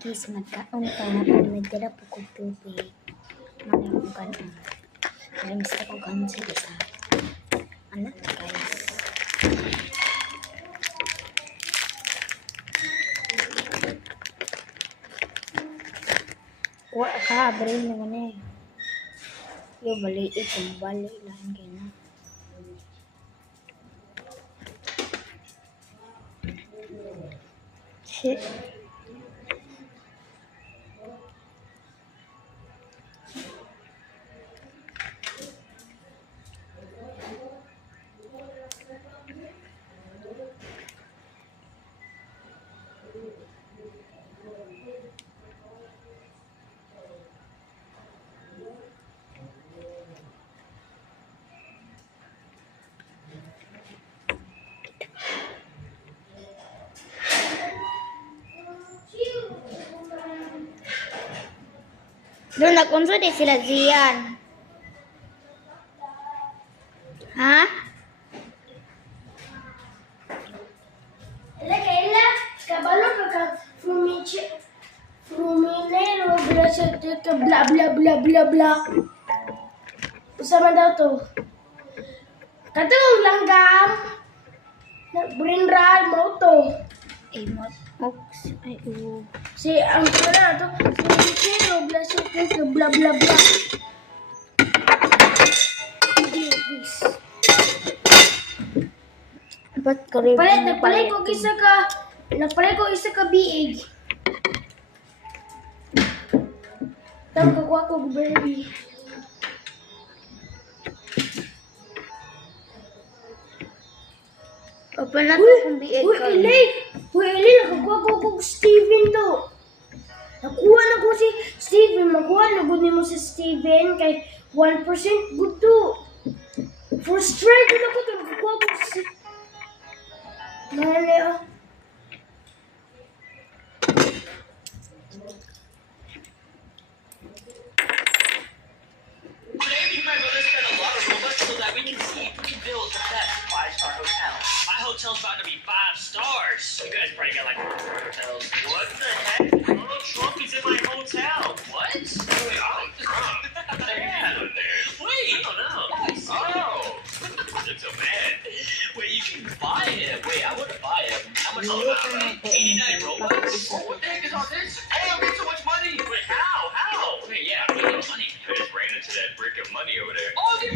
Guys, magkaon pa na po. Nagdala po ko tubig. Mga po kanon. Nalimis ako kanon sa isa. Ano guys? Wala ka, brain naman eh. Yung maliit, yung bali lang gina. Shit. Doon, nag-unso din sila Zian. Ha? Ella, kabalo ka fruminero, bla bla bla bla bla. Usama daw to. Katong langgam. Brinral mo to. Ay, ox. Ay, oo. Si ang pala to. Fruminero, bla bla bla. Ba't ko rin Nagpalay ko isa ka biig. Tawag ko ako Barbie. Open na to kung biig ka. Uy, Eli, nakakuha ko Steven to. Nakuha na ko si Steven. Makuha na good mo si Steven kay 1% good to. First try ko na ko to. Nakakuha ko si... Mahali ah. Today, me and my brother spent a lot of Robux so that we can see if we can build the best 5-star hotel. My hotel's about to be 5 stars. You guys probably got like 4 hotels. What the heck? Donald Trump is in my hotel. What? Wait, I'm drunk. Yeah. Wait, I don't know. Oh. That's so bad. Wait, you can buy him. Wait, I want to buy him. How much is it? 89 Robux? Oh, what the heck is all this? Hey, I'm getting so much money. Wait, how? How? Wait, yeah, I'm getting money. I just ran into that brick of money over there. Oh, they